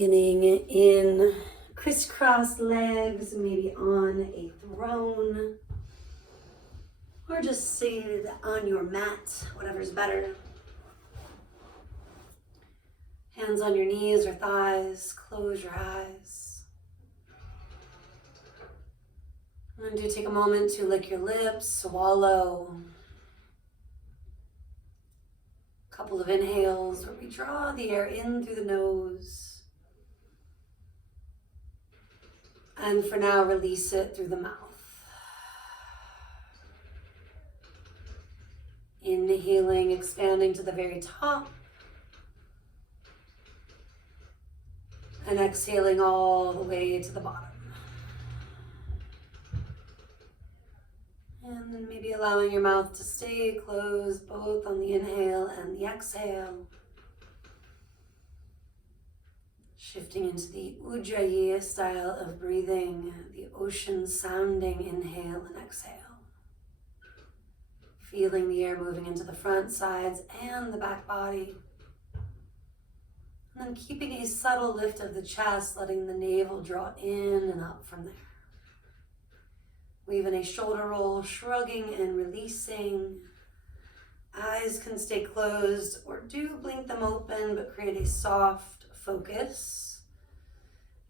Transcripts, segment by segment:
Beginning in crisscross legs, maybe on a throne, or just seated on your mat, whatever's better. Hands on your knees or thighs, close your eyes. And then do take a moment to lick your lips, swallow. A couple of inhales where we draw the air in through the nose. And for now, release it through the mouth. Inhaling, expanding to the very top. And exhaling all the way to the bottom. And then maybe allowing your mouth to stay closed both on the inhale and the exhale. Shifting into the Ujjayi style of breathing, the ocean sounding inhale and exhale. Feeling the air moving into the front, sides, and the back body. And then keeping a subtle lift of the chest, letting the navel draw in and up from there. Weave in a shoulder roll, shrugging and releasing. Eyes can stay closed or do blink them open, but create a soft focus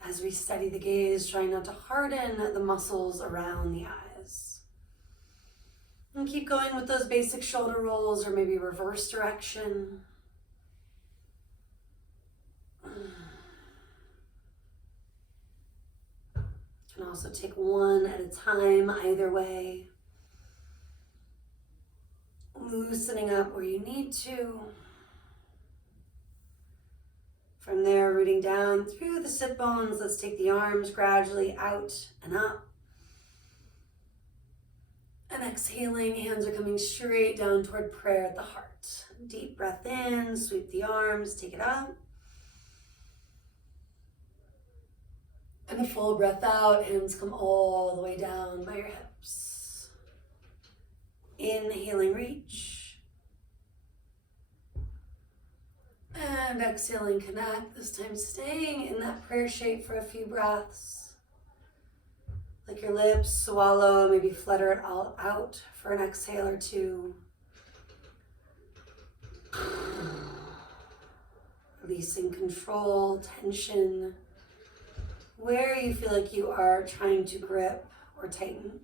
as we steady the gaze, trying not to harden the muscles around the eyes. And keep going with those basic shoulder rolls or maybe reverse direction. Can also take one at a time, either way. Loosening up where you need to. From there, rooting down through the sit bones, let's take the arms gradually out and up. And exhaling, hands are coming straight down toward prayer at the heart. Deep breath in, sweep the arms, take it up. And a full breath out, hands come all the way down by your hips. Inhaling, reach. And exhaling, connect, this time staying in that prayer shape for a few breaths. Lick your lips, swallow, maybe flutter it all out for an exhale or two. Releasing control, tension, where you feel like you are trying to grip or tighten.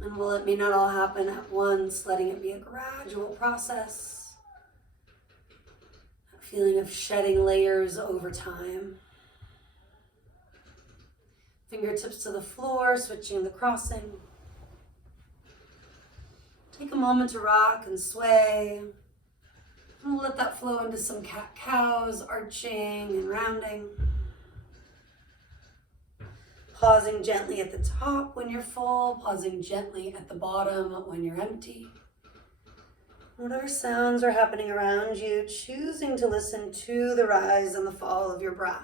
And while it may not all happen at once, letting it be a gradual process. Feeling of shedding layers over time. Fingertips to the floor, switching the crossing. Take a moment to rock and sway. And let that flow into some cat-cows, arching and rounding. Pausing gently at the top when you're full, pausing gently at the bottom when you're empty. Whatever sounds are happening around you, choosing to listen to the rise and the fall of your breath.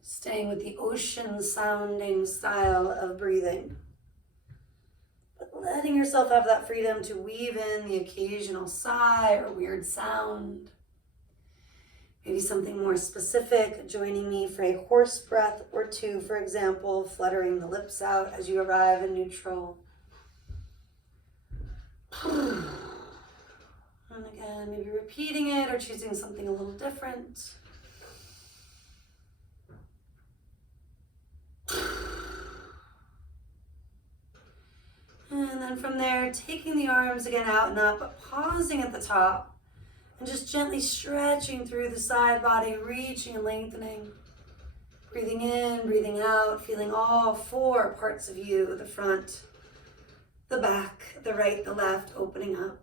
Staying with the ocean sounding style of breathing. But letting yourself have that freedom to weave in the occasional sigh or weird sound. Maybe something more specific, joining me for a horse breath or two, for example, fluttering the lips out as you arrive in neutral. And again, maybe repeating it or choosing something a little different. And then from there, taking the arms again out and up, but pausing at the top and just gently stretching through the side body, reaching and lengthening. Breathing in, breathing out, feeling all four parts of you, the front, the back, the right, the left, opening up.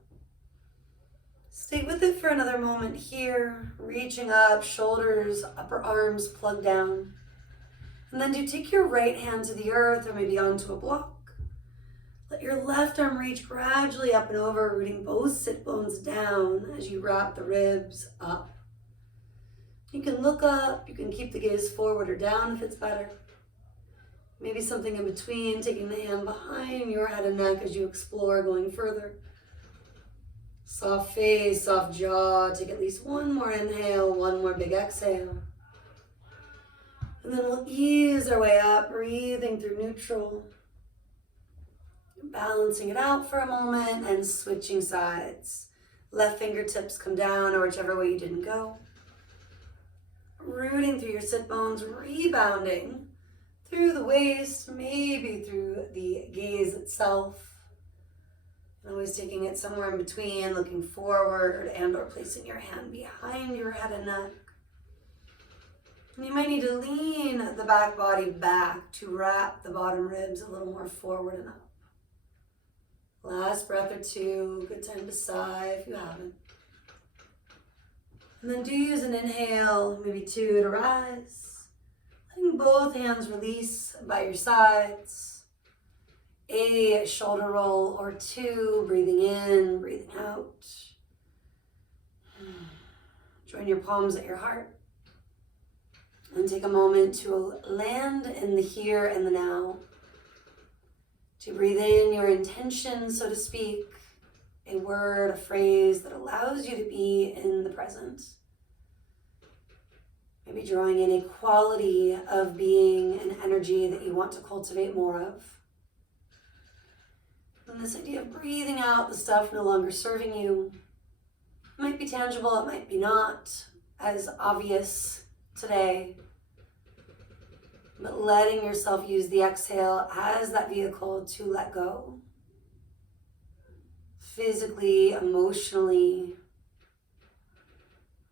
Stay with it for another moment here, reaching up, shoulders, upper arms plugged down. And then do take your right hand to the earth or maybe onto a block. Let your left arm reach gradually up and over, rooting both sit bones down as you wrap the ribs up. You can look up, you can keep the gaze forward or down if it's better. Maybe something in between, taking the hand behind your head and neck as you explore going further. Soft face, soft jaw. Take at least one more inhale, one more big exhale. And then we'll ease our way up, breathing through neutral. Balancing it out for a moment and switching sides. Left fingertips come down or whichever way you didn't go. Rooting through your sit bones, rebounding through the waist, maybe through the gaze itself. And always taking it somewhere in between, looking forward and or placing your hand behind your head and neck. And you might need to lean the back body back to wrap the bottom ribs a little more forward and up. Last breath or two, good time to sigh if you haven't. And then do use an inhale, maybe two to rise. Letting both hands release by your sides. A shoulder roll or two, breathing in, breathing out. Join your palms at your heart. And take a moment to land in the here and the now. To breathe in your intention, so to speak, a word, a phrase that allows you to be in the present. Maybe drawing in a quality of being, an energy that you want to cultivate more of. And this idea of breathing out the stuff no longer serving you. It might be tangible, it might be not as obvious today. But letting yourself use the exhale as that vehicle to let go. Physically, emotionally.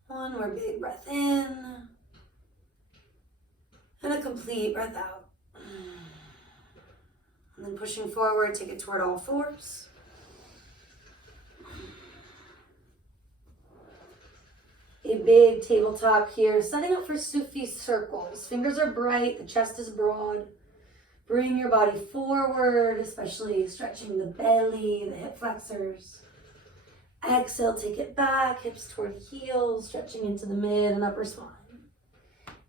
One more big breath in. And a complete breath out. And then pushing forward, take it toward all fours. A big tabletop here, setting up for Sufi circles. Fingers are bright, the chest is broad. Bring your body forward, especially stretching the belly, the hip flexors. Exhale, take it back, hips toward heels, stretching into the mid and upper spine.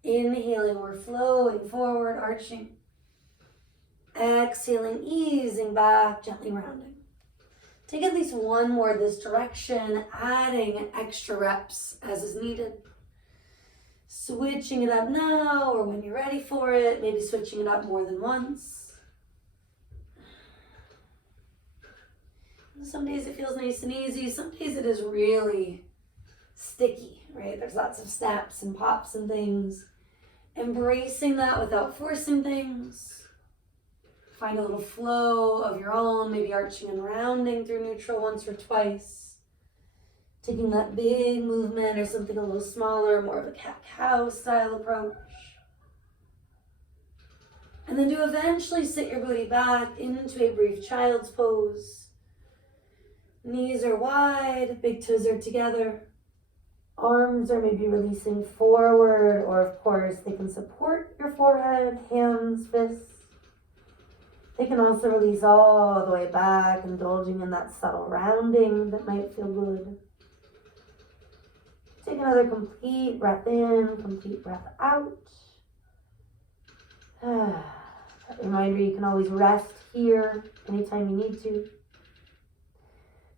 Inhaling, we're flowing forward, arching. Exhaling, easing back, gently rounding. Take at least one more this direction, adding extra reps as is needed. Switching it up now, or when you're ready for it, maybe switching it up more than once. Some days it feels nice and easy. Some days it is really sticky, right? There's lots of snaps and pops and things. Embracing that without forcing things. Find a little flow of your own, maybe arching and rounding through neutral once or twice. Taking that big movement or something a little smaller, more of a cat-cow style approach. And then to eventually sit your booty back into a brief child's pose. Knees are wide, big toes are together. Arms are maybe releasing forward, or of course they can support your forehead, hands, fists. They can also release all the way back, indulging in that subtle rounding that might feel good. Take another complete breath in, complete breath out. That reminder, you can always rest here anytime you need to.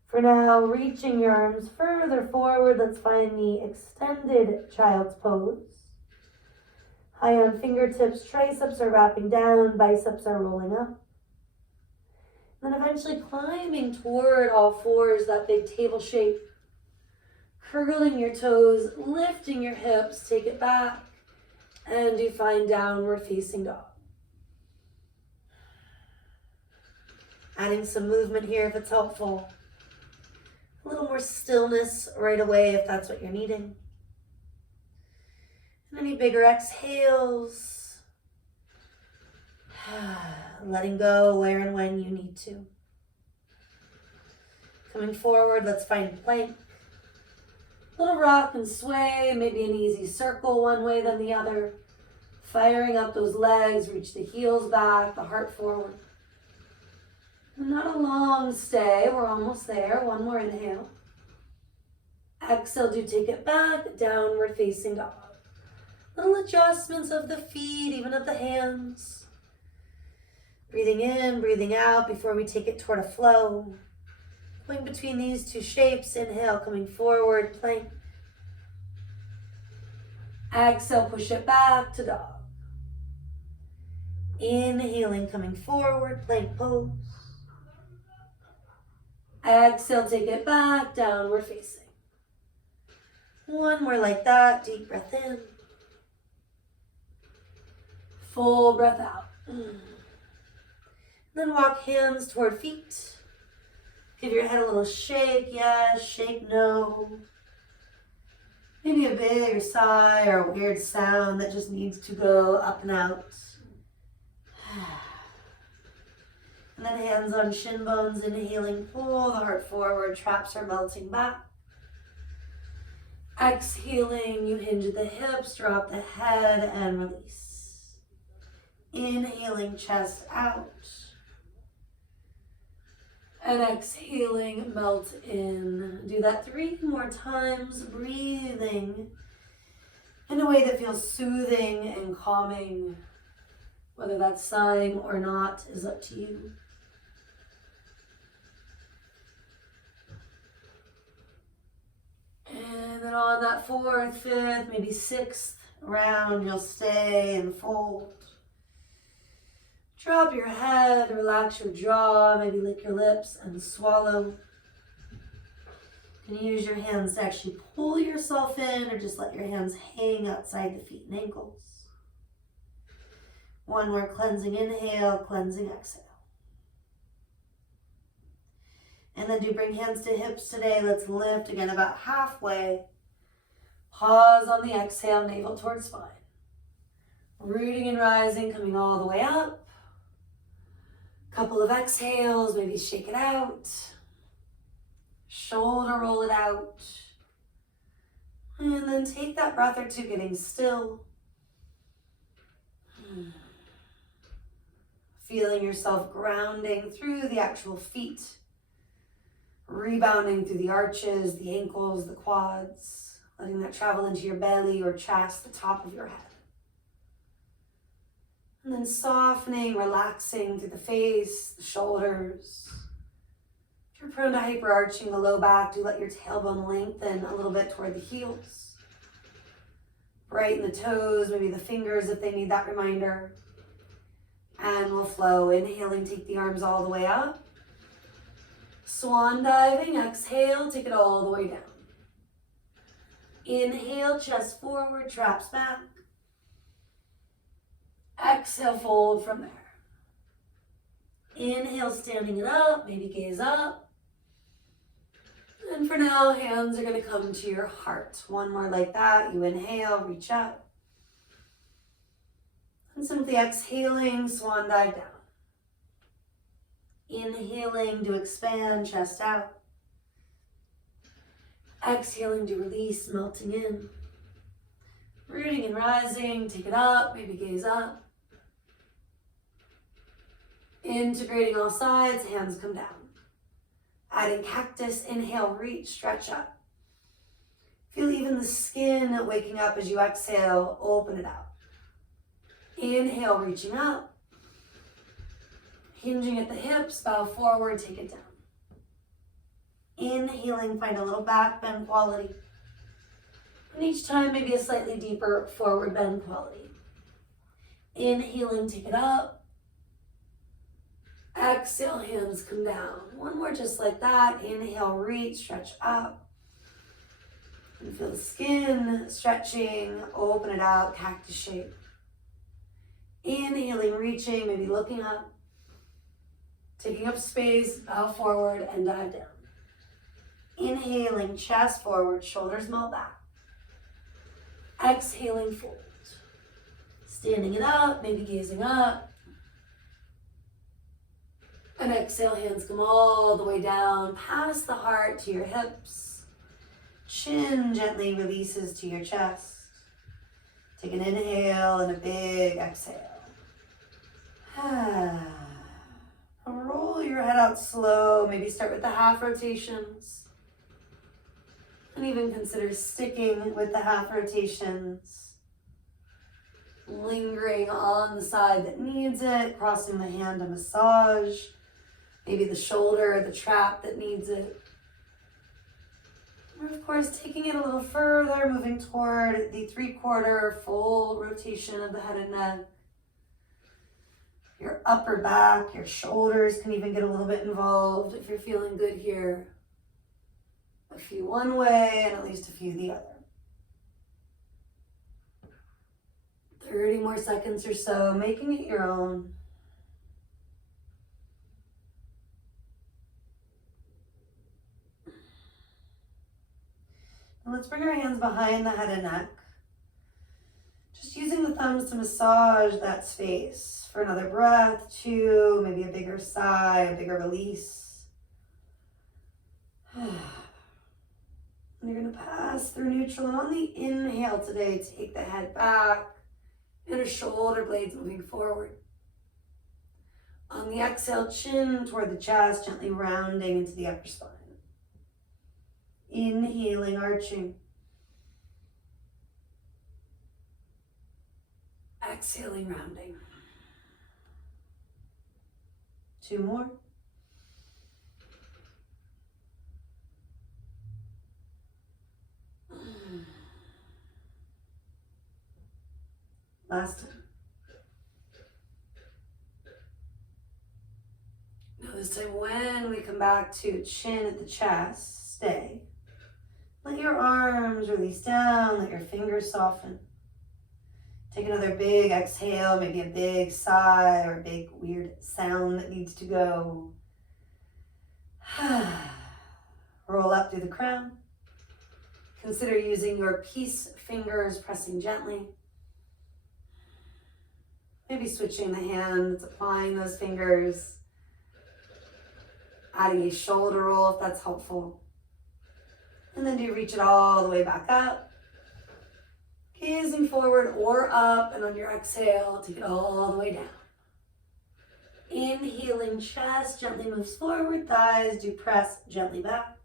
For now, reaching your arms further forward, let's find the extended child's pose. High on fingertips, triceps are wrapping down, biceps are rolling up. Then eventually climbing toward all fours, that big table shape. Curling your toes, lifting your hips, take it back, and you find downward facing dog. Adding some movement here if it's helpful. A little more stillness right away if that's what you're needing. And any bigger exhales. Letting go where and when you need to. Coming forward, let's find plank. Little rock and sway, maybe an easy circle one way then the other. Firing up those legs, reach the heels back, the heart forward. Not a long stay, we're almost there. One more inhale. Exhale, do take it back, downward facing dog. Little adjustments of the feet, even of the hands. Breathing in, breathing out before we take it toward a flow. Going between these two shapes, inhale, coming forward, plank. Exhale, push it back to dog. Inhaling, coming forward, plank pose. Exhale, take it back, downward facing. One more like that, deep breath in. Full breath out. Then walk hands toward feet. Give your head a little shake, yes, shake, no. Maybe a big sigh or a weird sound that just needs to go up and out. And then hands on shin bones, inhaling, pull the heart forward, traps are melting back. Exhaling, you hinge the hips, drop the head and release. Inhaling, chest out. And exhaling, melt in. Do that 3 more times, breathing in a way that feels soothing and calming. Whether that's sighing or not is up to you. And then on that 4th, 5th, maybe 6th round, you'll stay and fold. Drop your head, relax your jaw, maybe lick your lips and swallow. You can use your hands to actually pull yourself in or just let your hands hang outside the feet and ankles. One more cleansing inhale, cleansing exhale. And then do bring hands to hips today. Let's lift again about halfway. Pause on the exhale, navel towards spine. Rooting and rising, coming all the way up. Couple of exhales, maybe shake it out. Shoulder roll it out. And then take that breath or two, getting still. Feeling yourself grounding through the actual feet. Rebounding through the arches, the ankles, the quads. Letting that travel into your belly or chest, the top of your head. And then softening, relaxing through the face, the shoulders. If you're prone to hyperarching the low back, do let your tailbone lengthen a little bit toward the heels. Brighten the toes, maybe the fingers if they need that reminder. And we'll flow. Inhaling, take the arms all the way up. Swan diving, exhale, take it all the way down. Inhale, chest forward, traps back. Exhale, fold from there. Inhale, standing it up, maybe gaze up. And for now, hands are going to come to your heart. One more like that. You inhale, reach up. And simply exhaling, swan dive down. Inhaling to expand, chest out. Exhaling to release, melting in. Rooting and rising, take it up, maybe gaze up. Integrating all sides, hands come down. Adding cactus, inhale, reach, stretch up. Feel even the skin waking up as you exhale, open it out. Inhale, reaching up. Hinging at the hips, bow forward, take it down. Inhaling, find a little back bend quality. And each time, maybe a slightly deeper forward bend quality. Inhaling, take it up. Exhale, hands come down. One more just like that. Inhale, reach, stretch up. And feel the skin stretching, open it out, cactus shape. Inhaling, reaching, maybe looking up. Taking up space, bow forward and dive down. Inhaling, chest forward, shoulders melt back. Exhaling, fold. Standing it up, maybe gazing up. And exhale, hands come all the way down, past the heart to your hips. Chin gently releases to your chest. Take an inhale and a big exhale. Roll your head out slow. Maybe start with the half rotations. And even consider sticking with the half rotations. Lingering on the side that needs it. Crossing the hand to massage. Maybe the shoulder, the trap that needs it. And of course, taking it a little further, moving toward the 3/4 full rotation of the head and neck. Your upper back, your shoulders can even get a little bit involved if you're feeling good here. A few one way and at least a few the other. 30 more seconds or so, making it your own. And let's bring our hands behind the head and neck. Just using the thumbs to massage that space for another breath, 2, maybe a bigger sigh, a bigger release. And you're going to pass through neutral. And on the inhale today, take the head back, inner shoulder blades moving forward. On the exhale, chin toward the chest, gently rounding into the upper spine. Inhaling, arching. Exhaling, rounding. 2 more. Last time. Now this time when we come back to chin at the chest, stay. Let your arms release down, let your fingers soften. Take another big exhale, maybe a big sigh or a big weird sound that needs to go. Roll up through the crown. Consider using your peace fingers, pressing gently. Maybe switching the hand that's applying those fingers. Adding a shoulder roll if that's helpful. And then do you reach it all the way back up. Gazing forward or up, and on your exhale, take it all the way down. Inhaling, chest gently moves forward, thighs do press gently back.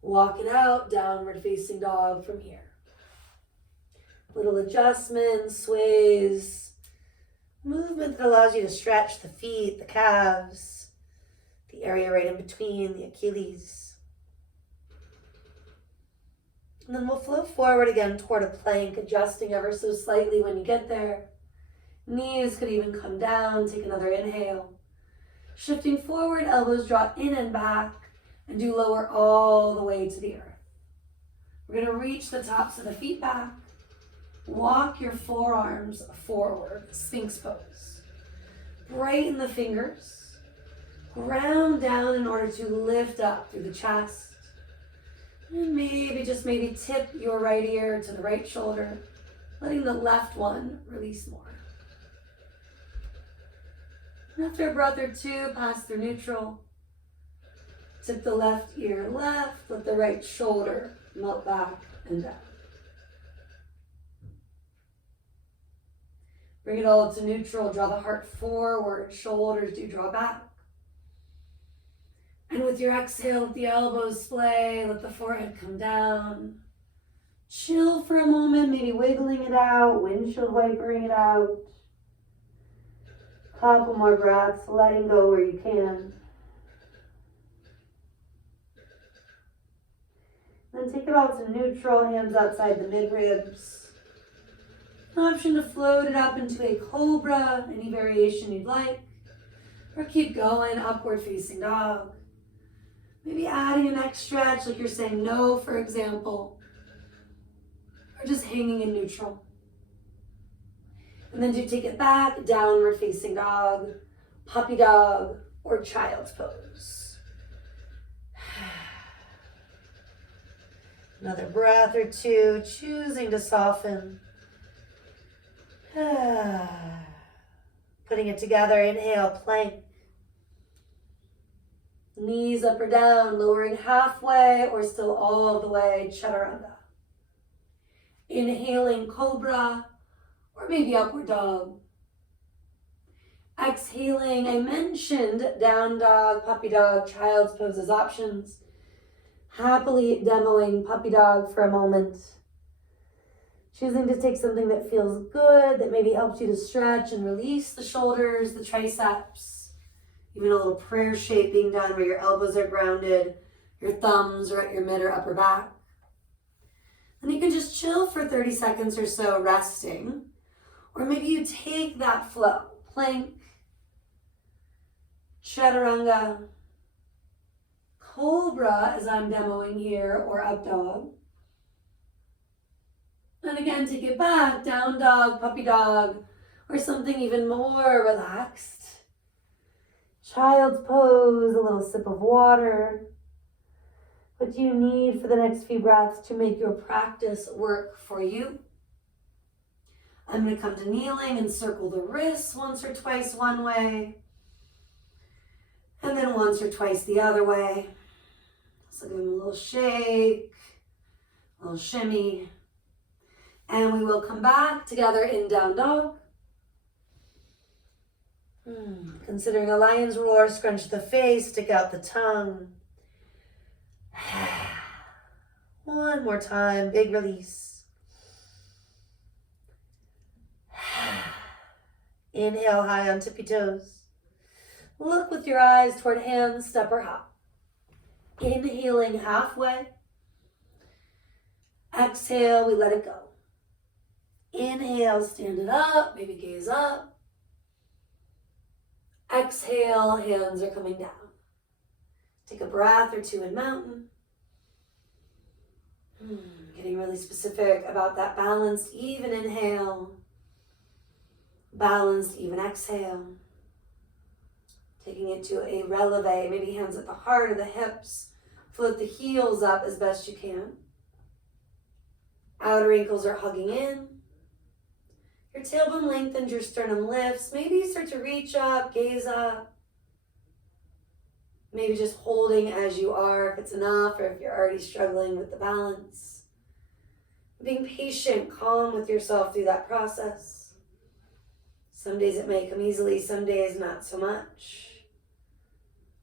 Walk it out, downward facing dog from here. Little adjustments, sways, movement that allows you to stretch the feet, the calves, the area right in between, the Achilles. And then we'll flow forward again toward a plank, adjusting ever so slightly when you get there. Knees could even come down. Take another inhale. Shifting forward, elbows draw in and back, and do lower all the way to the earth. We're going to reach the tops of the feet back. Walk your forearms forward, Sphinx pose. Brighten the fingers. Ground down in order to lift up through the chest. And maybe tip your right ear to the right shoulder, letting the left one release more. And after a breath or two, pass through neutral. Tip the left ear left, let the right shoulder melt back and down. Bring it all to neutral, draw the heart forward, shoulders do draw back. And with your exhale, let the elbows splay, let the forehead come down. Chill for a moment, maybe wiggling it out, windshield wipering it out. Couple more breaths, letting go where you can. Then take it all to neutral, hands outside the mid-ribs. Option to float it up into a cobra, any variation you'd like. Or keep going, upward facing dog. Maybe adding a neck stretch, like you're saying no, for example. Or just hanging in neutral. And then do take it back, downward facing dog, puppy dog, or child's pose. Another breath or two, choosing to soften. Putting it together, inhale, plank. Knees up or down, lowering halfway or still all the way, chaturanga. Inhaling, cobra, or maybe upward dog. Exhaling, I mentioned down dog, puppy dog, child's pose as options. Happily demoing puppy dog for a moment. Choosing to take something that feels good, that maybe helps you to stretch and release the shoulders, the triceps. Even a little prayer shape being done where your elbows are grounded, Your thumbs are at your mid or upper back. And you can just chill for 30 seconds or so, resting. Or maybe you take that flow, plank, chaturanga, cobra, as I'm demoing here, or up dog. And again, take it back, down dog, puppy dog, or something even more relaxed. Child's pose, a little sip of water. What do you need for the next few breaths to make your practice work for you? I'm going to come to kneeling and circle the wrists once or twice one way, and then once or twice the other way. So give them a little shake, a little shimmy, and we will come back together in down dog. Considering a lion's roar, scrunch the face, stick out the tongue. One more time, big release. Inhale high on tippy toes. Look with your eyes toward hands, step or hop. Inhaling halfway. Exhale, we let it go. Inhale, stand it up, maybe gaze up. Exhale, hands are coming down. Take a breath or two in mountain. Getting really specific about that balanced, even inhale. Balanced, even exhale. Taking it to a releve, maybe hands at the heart of the hips. Float the heels up as best you can. Outer ankles are hugging in. Your tailbone lengthens, your sternum lifts. Maybe you start to reach up, gaze up. Maybe just holding as you are if it's enough, or if you're already struggling with the balance. Being patient, calm with yourself through that process. Some days it may come easily, some days not so much.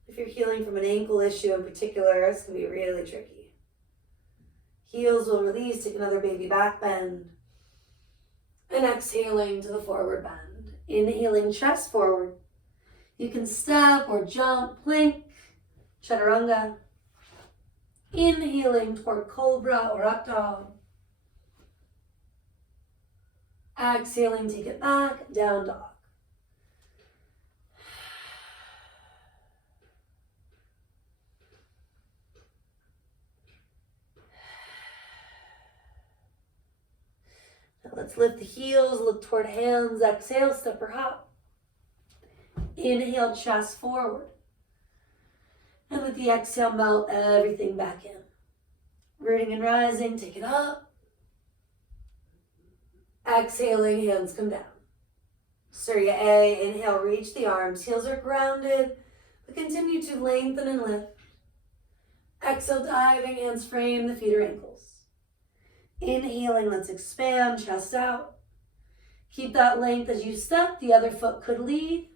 If you're healing from an ankle issue in particular, this can be really tricky. Heels will release, take another baby back bend. And exhaling to the forward bend. Inhaling chest forward. You can step or jump, plank, chaturanga. Inhaling toward cobra or up dog. Exhaling, take it back, down dog. Now let's lift the heels, look toward hands, exhale, step or hop. Inhale, chest forward. And with the exhale, melt everything back in. Rooting and rising, take it up. Exhaling, hands come down. Surya A, inhale, reach the arms. Heels are grounded, but continue to lengthen and lift. Exhale, diving, hands frame the feet or ankles. Inhaling, let's expand, chest out. Keep that length as you step. The other foot could lead.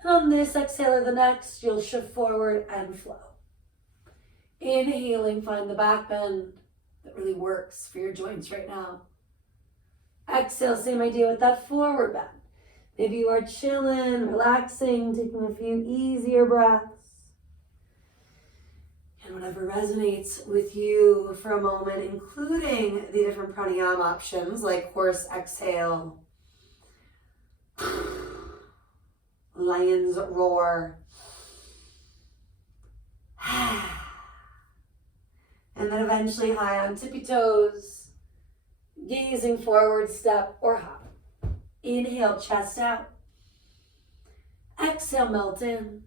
And on this exhale or the next, you'll shift forward and flow. Inhaling, find the back bend that really works for your joints right now. Exhale, same idea with that forward bend. Maybe you are chilling, relaxing, taking a few easier breaths. And whatever resonates with you for a moment, including the different pranayama options like horse exhale, lion's roar, and then eventually high on tippy toes, gazing forward, step or hop. Inhale, chest out. Exhale, melt in.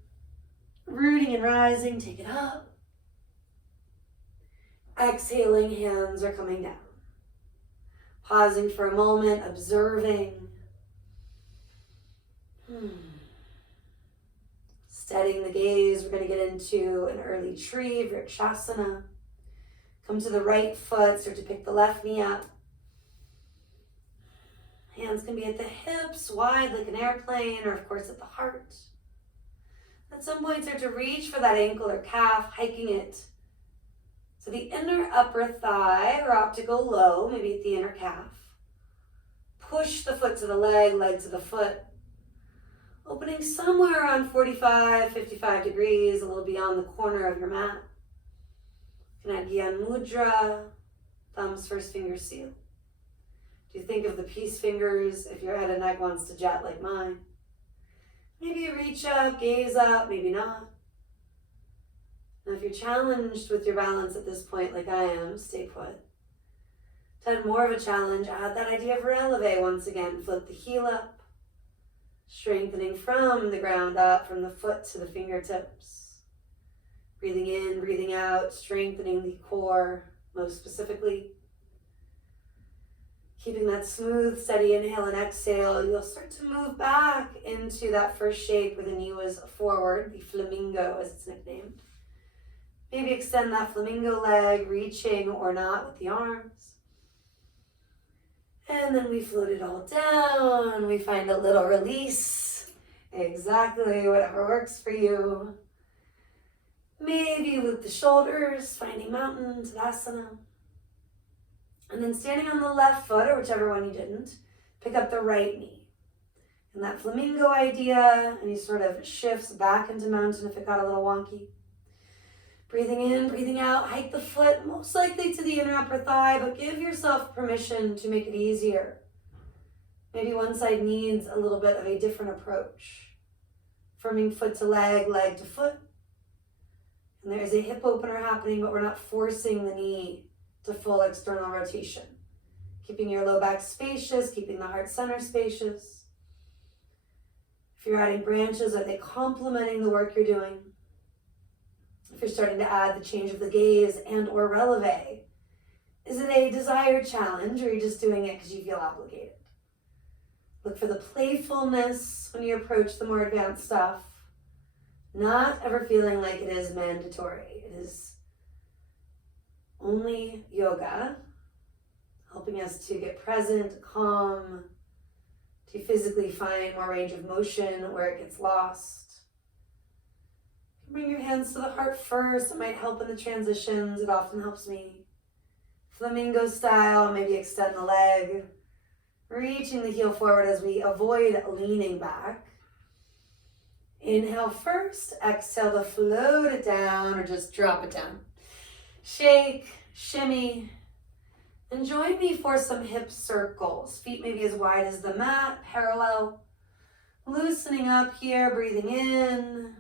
Rooting and rising, take it up. Exhaling, hands are coming down. Pausing for a moment, observing. Steadying the gaze, we're going to get into an early tree, Vrikshasana. Come to the right foot, start to pick the left knee up. Hands can be at the hips, wide like an airplane, or of course at the heart. At some point, start to reach for that ankle or calf, hiking it. So the inner upper thigh or optical low, maybe at the inner calf. Push the foot to the leg, leg to the foot. Opening somewhere around 45, 55 degrees, a little beyond the corner of your mat. You can add Gyan Mudra, thumbs, first finger seal. Do you think of the peace fingers if your head and neck wants to jet like mine? Maybe you reach up, gaze up, maybe not. Now if you're challenged with your balance at this point like I am, stay put. To add more of a challenge, add that idea of releve once again. Flip the heel up, strengthening from the ground up, from the foot to the fingertips. Breathing in, breathing out, strengthening the core most specifically. Keeping that smooth, steady inhale and exhale, you'll start to move back into that first shape where the knee was forward, the flamingo as it's nicknamed. Maybe extend that flamingo leg, reaching or not with the arms. And then we float it all down. We find a little release. Exactly whatever works for you. Maybe loop the shoulders, finding mountain, Tadasana. And then standing on the left foot, or whichever one you didn't, pick up the right knee. And that flamingo idea, and he sort of shifts back into mountain if it got a little wonky. Breathing in, breathing out, hike the foot, most likely to the inner upper thigh, but give yourself permission to make it easier. Maybe one side needs a little bit of a different approach. Firming foot to leg, leg to foot. And there's a hip opener happening, but we're not forcing the knee to full external rotation. Keeping your low back spacious, keeping the heart center spacious. If you're adding branches, are they complementing the work you're doing? If you're starting to add the change of the gaze and or releve, is it a desired challenge or are you just doing it because you feel obligated? Look for the playfulness when you approach the more advanced stuff, not ever feeling like it is mandatory. It is only yoga, helping us to get present, calm, to physically find more range of motion where it gets lost. Bring your hands to the heart first. It might help in the transitions. It often helps me. Flamingo style, maybe extend the leg. Reaching the heel forward as we avoid leaning back. Inhale first. Exhale to float it down or just drop it down. Shake, shimmy. And join me for some hip circles. Feet maybe as wide as the mat, parallel. Loosening up here, breathing in.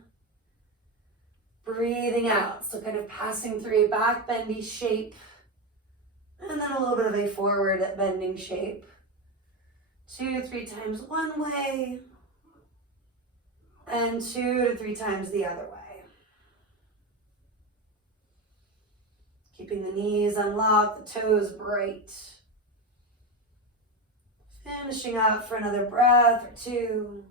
Breathing out, so kind of passing through a back bendy shape and then a little bit of a forward bending shape. 2 to 3 times one way and 2 to 3 times the other way. Keeping the knees unlocked, the toes bright. Finishing up for another breath or 2.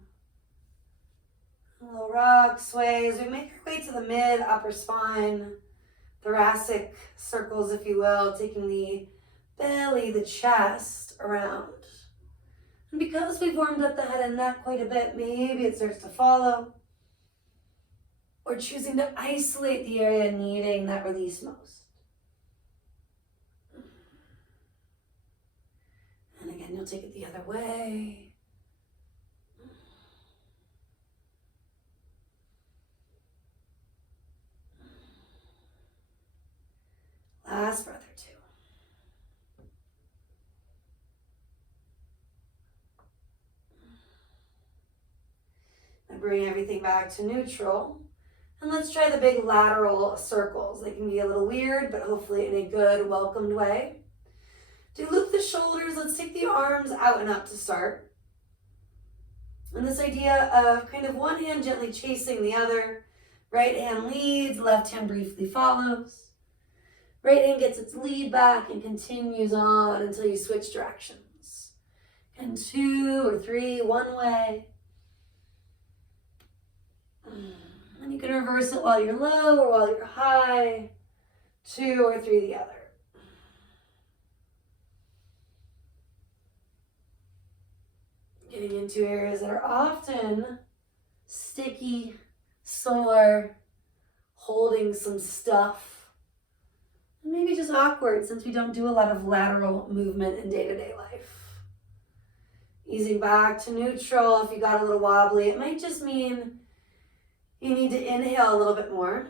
A little rock sway as we make our way to the mid upper spine, thoracic circles, if you will, taking the belly, the chest around. And because we've warmed up the head and neck quite a bit, maybe it starts to follow. Or choosing to isolate the area needing that release most. And again, you'll take it the other way. Last breath or 2. Now bring everything back to neutral. And let's try the big lateral circles. They can be a little weird, but hopefully in a good, welcomed way. Do loop the shoulders. Let's take the arms out and up to start. And this idea of kind of one hand gently chasing the other. Right hand leads, left hand briefly follows. Right hand gets its lead back and continues on until you switch directions. And 2 or 3, one way. And you can reverse it while you're low or while you're high. 2 or 3 the other. Getting into areas that are often sticky, sore, holding some stuff. Maybe just awkward since we don't do a lot of lateral movement in day-to-day life. Easing back to neutral. If you got a little wobbly, it might just mean you need to inhale a little bit more.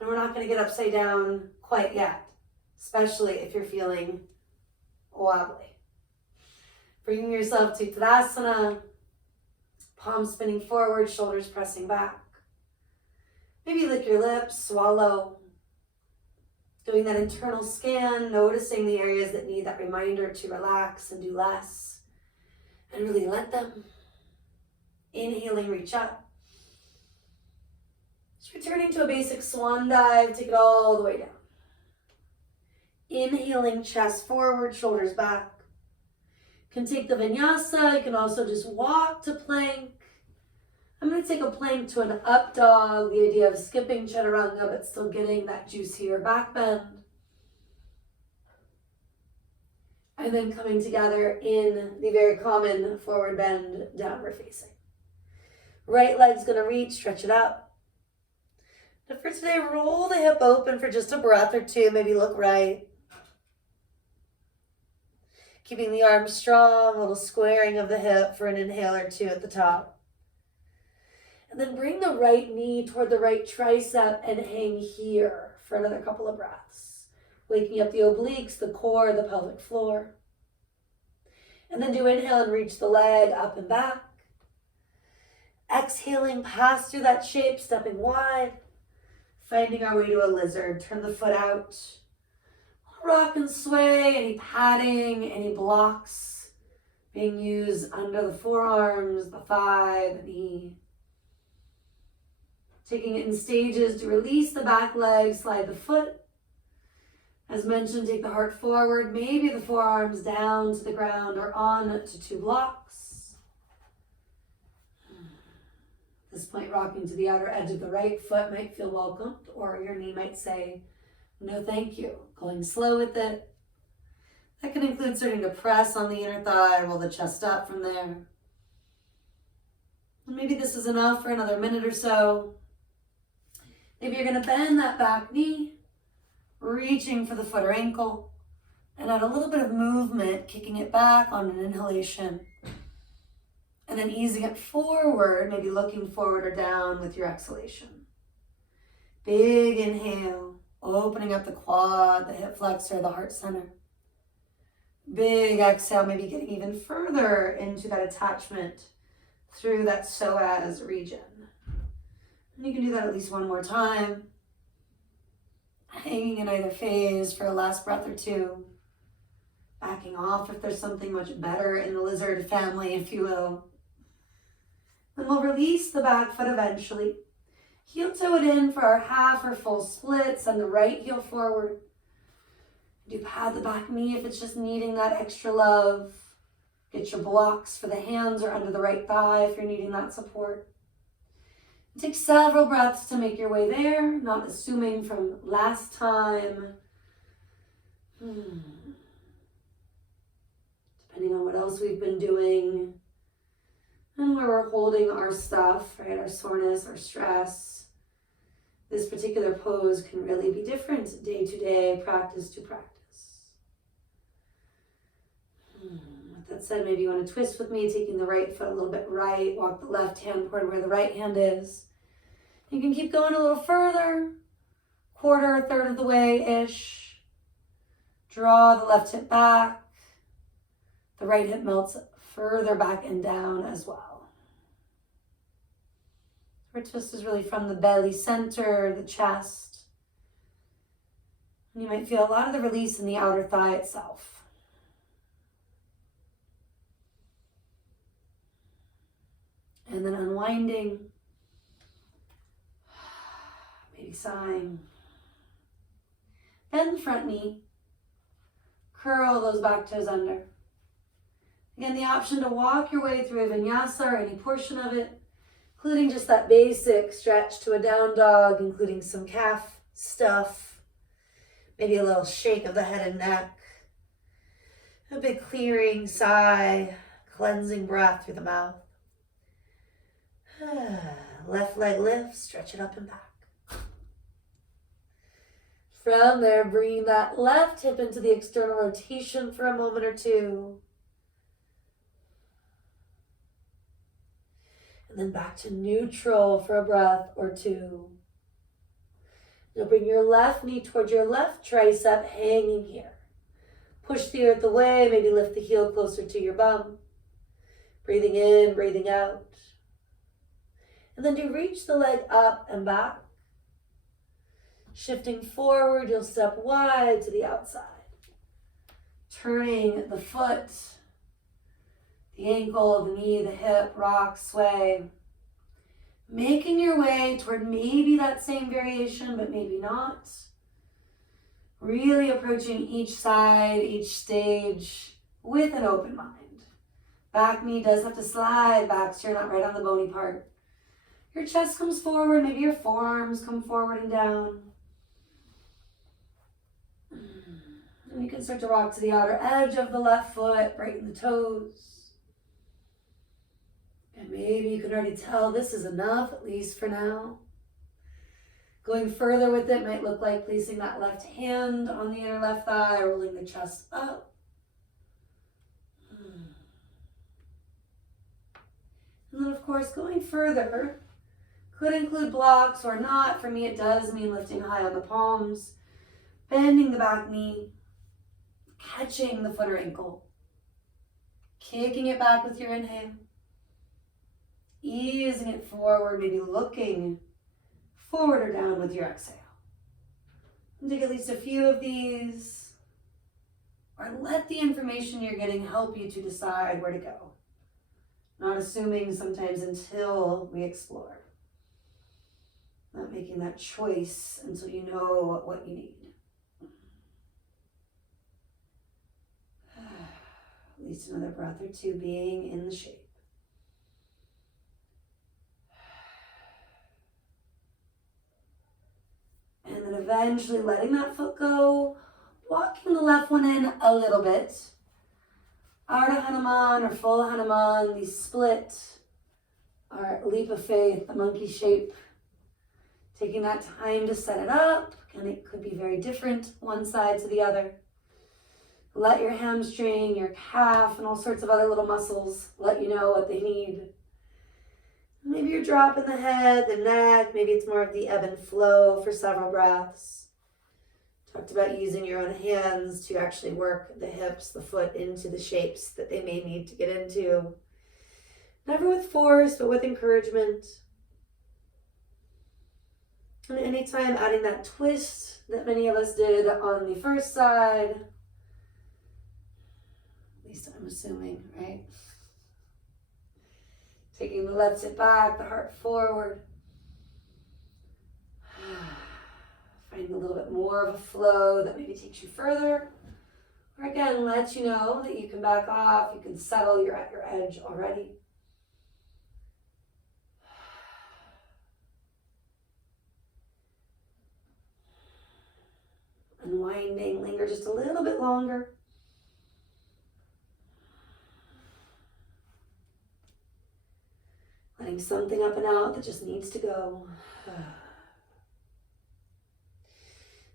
And we're not going to get upside down quite yet, especially if you're feeling wobbly. Bringing yourself to Tadasana, palms spinning forward, shoulders pressing back. Maybe lick your lips, swallow. Doing that internal scan, noticing the areas that need that reminder to relax and do less. And really let them. Inhaling, reach up. Just returning to a basic swan dive, take it all the way down. Inhaling, chest forward, shoulders back. You can take the vinyasa, you can also just walk to plank. I'm going to take a plank to an up dog, the idea of skipping chaturanga but still getting that juicier back bend. And then coming together in the very common forward bend, downward facing. Right leg's going to reach, stretch it up. And for today, roll the hip open for just a breath or two, maybe look right. Keeping the arms strong, a little squaring of the hip for an inhale or two at the top. And then bring the right knee toward the right tricep and hang here for another couple of breaths. Waking up the obliques, the core, the pelvic floor. And then do inhale and reach the leg up and back. Exhaling, pass through that shape, stepping wide. Finding our way to a lizard. Turn the foot out. Rock and sway, any padding, any blocks being used under the forearms, the thigh, the knee. Taking it in stages to release the back leg, slide the foot. As mentioned, take the heart forward, maybe the forearms down to the ground or on to 2 blocks. At this point, rocking to the outer edge of the right foot might feel welcomed, or your knee might say, no, thank you. Going slow with it. That can include starting to press on the inner thigh, roll the chest up from there. And maybe this is enough for another minute or so. Maybe you're going to bend that back knee, reaching for the foot or ankle, and add a little bit of movement, kicking it back on an inhalation. And then easing it forward, maybe looking forward or down with your exhalation. Big inhale. Opening up the quad, the hip flexor, the heart center. Big exhale, maybe getting even further into that attachment through that psoas region. And you can do that at least one more time. Hanging in either phase for a last breath or two. Backing off if there's something much better in the lizard family, if you will. Then we'll release the back foot eventually. Heel toe it in for our half or full split. Send the right heel forward. Do pad the back knee if it's just needing that extra love. Get your blocks for the hands or under the right thigh if you're needing that support. Take several breaths to make your way there, not assuming from last time. Depending on what else we've been doing and where we're holding our stuff, right? Our soreness, our stress. This particular pose can really be different day to day, practice to practice. With that said, maybe you want to twist with me, taking the right foot a little bit right, walk the left hand toward where the right hand is. You can keep going a little further, quarter, third of the way-ish. Draw the left hip back. The right hip melts further back and down as well. Our twist is really from the belly center, the chest. And you might feel a lot of the release in the outer thigh itself. And then unwinding, maybe sighing. Bend the front knee, curl those back toes under. Again, the option to walk your way through a vinyasa or any portion of it, including just that basic stretch to a down dog, including some calf stuff, maybe a little shake of the head and neck, a big clearing sigh, cleansing breath through the mouth. Left leg lifts, stretch it up and back. From there, bring that left hip into the external rotation for a moment or two. And then back to neutral for a breath or two. You'll bring your left knee towards your left tricep, hanging here. Push the earth away, maybe lift the heel closer to your bum. Breathing in, breathing out. And then do reach the leg up and back. Shifting forward, you'll step wide to the outside. Turning the foot, the ankle, the knee, the hip, rock, sway. Making your way toward maybe that same variation, but maybe not. Really approaching each side, each stage with an open mind. Back knee does have to slide back so you're not right on the bony part. Your chest comes forward, maybe your forearms come forward and down. And you can start to rock to the outer edge of the left foot, brighten the toes. And maybe you can already tell this is enough, at least for now. Going further with it might look like placing that left hand on the inner left thigh, rolling the chest up. And then, of course, going further could include blocks or not. For me, it does mean lifting high on the palms, bending the back knee, catching the foot or ankle, kicking it back with your inhale, easing it forward, maybe looking forward or down with your exhale. And take at least a few of these, or let the information you're getting help you to decide where to go. Not assuming sometimes until we explore. Not making that choice until you know what you need. At least another breath or two being in the shape. And then eventually letting that foot go, walking the left one in a little bit. Ardha Hanuman or full Hanuman, the split, our leap of faith, the monkey shape. Taking that time to set it up, and it could be very different one side to the other. Let your hamstring, your calf, and all sorts of other little muscles let you know what they need. Maybe you're dropping the head, the neck, maybe it's more of the ebb and flow for several breaths. Talked about using your own hands to actually work the hips, the foot into the shapes that they may need to get into. Never with force, but with encouragement. And anytime adding that twist that many of us did on the first side, at least I'm assuming, right? Taking the left hip back, the heart forward. Finding a little bit more of a flow that maybe takes you further. Or again, lets you know that you can back off, you can settle, you're at your edge already. Unwinding, linger just a little bit longer. Letting something up and out that just needs to go.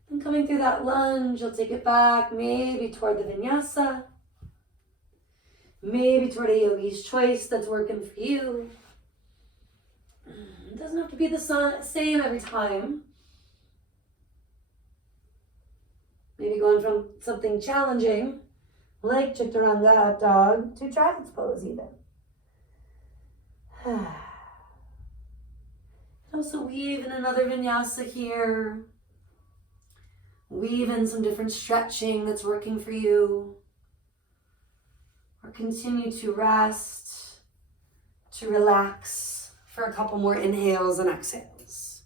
And coming through that lunge, you'll take it back, maybe toward the vinyasa, maybe toward a yogi's choice that's working for you. It doesn't have to be the same every time. Maybe going from something challenging, like Chaturanga up dog, to child's pose even. Also weave in another vinyasa here. Weave in some different stretching that's working for you. Or continue to rest, to relax for a couple more inhales and exhales.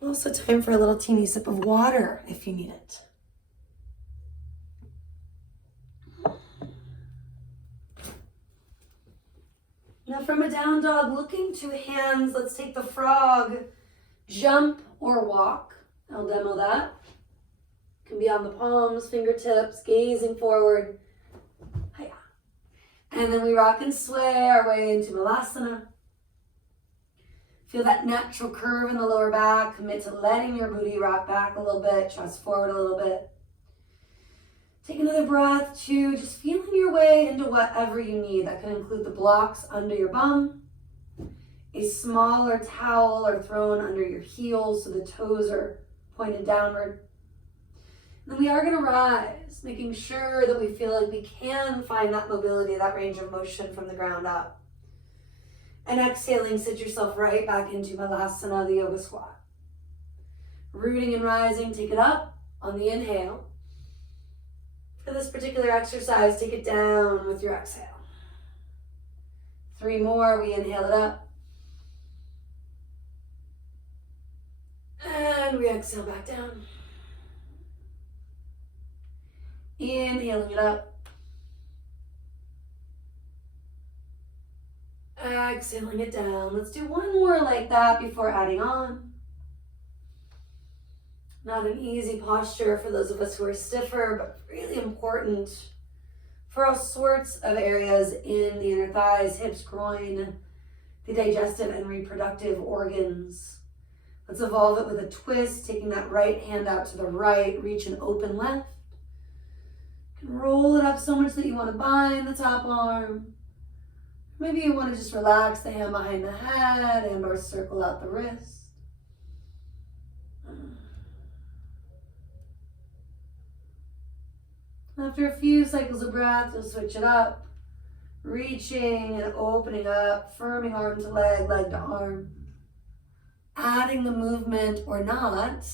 Also time for a little teeny sip of water if you need it. Now from a down dog, looking to hands, let's take the frog, jump or walk. I'll demo that. Can be on the palms, fingertips, gazing forward. Hiya. And then we rock and sway our way into Malasana. Feel that natural curve in the lower back. Commit to letting your booty rock back a little bit, chest forward a little bit. Take another breath to just feeling your way into whatever you need. That can include the blocks under your bum. A smaller towel are thrown under your heels so the toes are pointed downward. And then we are going to rise, making sure that we feel like we can find that mobility, that range of motion from the ground up. And exhaling, sit yourself right back into Malasana, the yoga squat. Rooting and rising, take it up on the inhale. For this particular exercise, take it down with your exhale. 3 more, we inhale it up. And we exhale back down. Inhaling it up. Exhaling it down. Let's do 1 more like that before adding on. Not an easy posture for those of us who are stiffer, but really important for all sorts of areas in the inner thighs, hips, groin, the digestive and reproductive organs. Let's evolve it with a twist, taking that right hand out to the right, reach and open left. You can roll it up so much that you want to bind the top arm. Maybe you want to just relax the hand behind the head and or circle out the wrist. After a few cycles of breath, you'll switch it up, reaching and opening up, firming arm to leg, leg to arm. Adding the movement or not,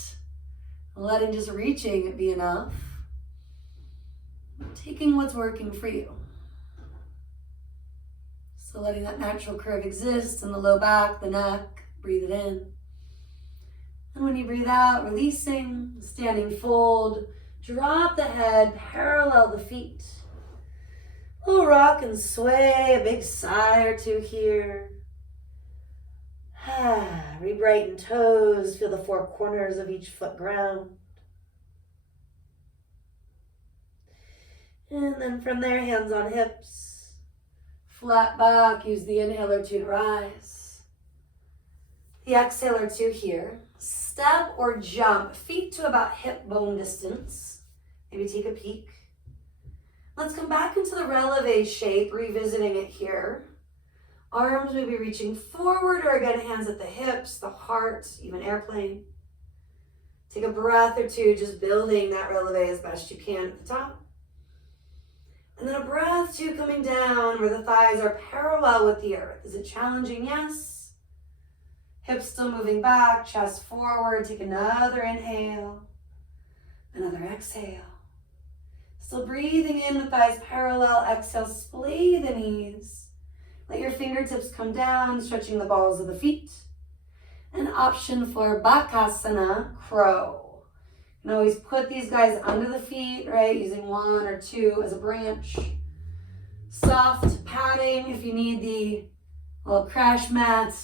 letting just reaching it be enough. Taking what's working for you. So letting that natural curve exist in the low back, the neck, breathe it in. And when you breathe out, releasing, standing fold, drop the head, parallel the feet. Little rock and sway, a big sigh or two here. Re-brighten toes, feel the 4 corners of each foot ground. And then from there, hands on hips. Flat back, use the inhale or 2 to rise. The exhale or 2 here. Step or jump, feet to about hip bone distance. Maybe take a peek. Let's come back into the releve shape, revisiting it here. Arms may be reaching forward, or again, hands at the hips, the heart, even airplane. Take a breath or 2, just building that releve as best you can at the top. And then a breath 2 coming down where the thighs are parallel with the earth. Is it challenging? Yes. Hips still moving back, chest forward. Take another inhale, another exhale. Still breathing in, the thighs parallel. Exhale, splay the knees. Let your fingertips come down, stretching the balls of the feet. An option for Bakasana, crow. You can always put these guys under the feet, right? Using 1 or 2 as a branch. Soft padding if you need the little crash mat.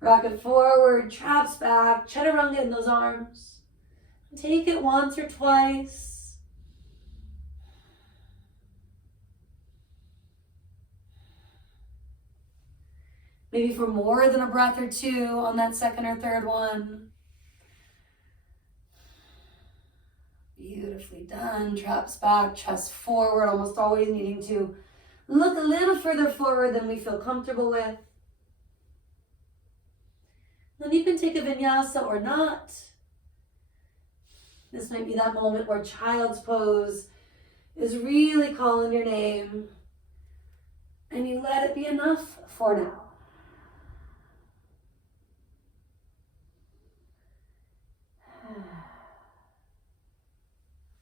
Rock it forward, traps back, chaturanga in those arms. Take it once or twice. Maybe for more than a breath or 2 on that second or third one. Beautifully done. Traps back, chest forward, almost always needing to look a little further forward than we feel comfortable with. Then you can take a vinyasa or not. This might be that moment where child's pose is really calling your name, and you let it be enough for now.